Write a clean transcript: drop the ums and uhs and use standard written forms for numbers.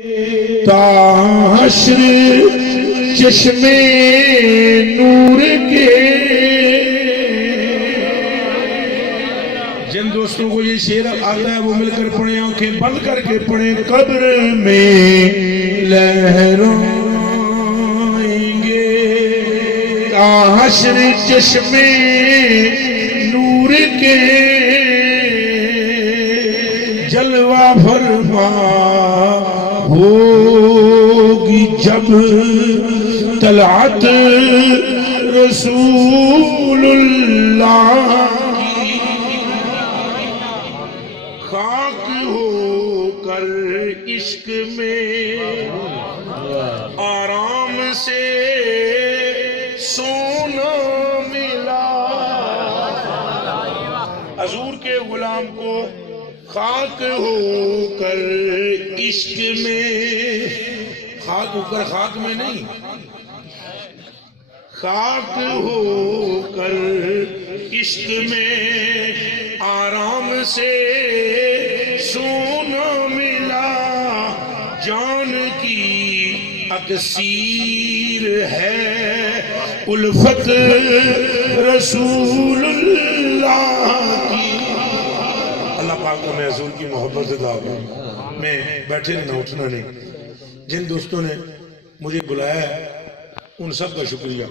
تا حشر چشمے نور کے. جن دوستوں کو یہ شعر آتا ہے وہ مل کر پڑھیں, آنکھیں بند کر کے پڑھیں. قبر میں لہرائیں گے تا حشر چشمے نور کے, جلوہ فرما ہوگی جب طلعت رسول اللہ کی. خاک ہو کر عشق میں آرام سے سونا ملا. حضور کے غلام کو خاک ہو کر عشق میں, خاک ہو کر خاک میں نہیں, خاک ہو کر عشق میں آرام سے سونا ملا. جان کی اکسیر ہے الفت رسول اللہ کی. اللہ پاک کو میں حضور کی محبت عطا کرے. میں بیٹھے رہنا, اٹھنا نہیں. جن دوستوں نے مجھے بلایا ہے ان سب کا شکریہ.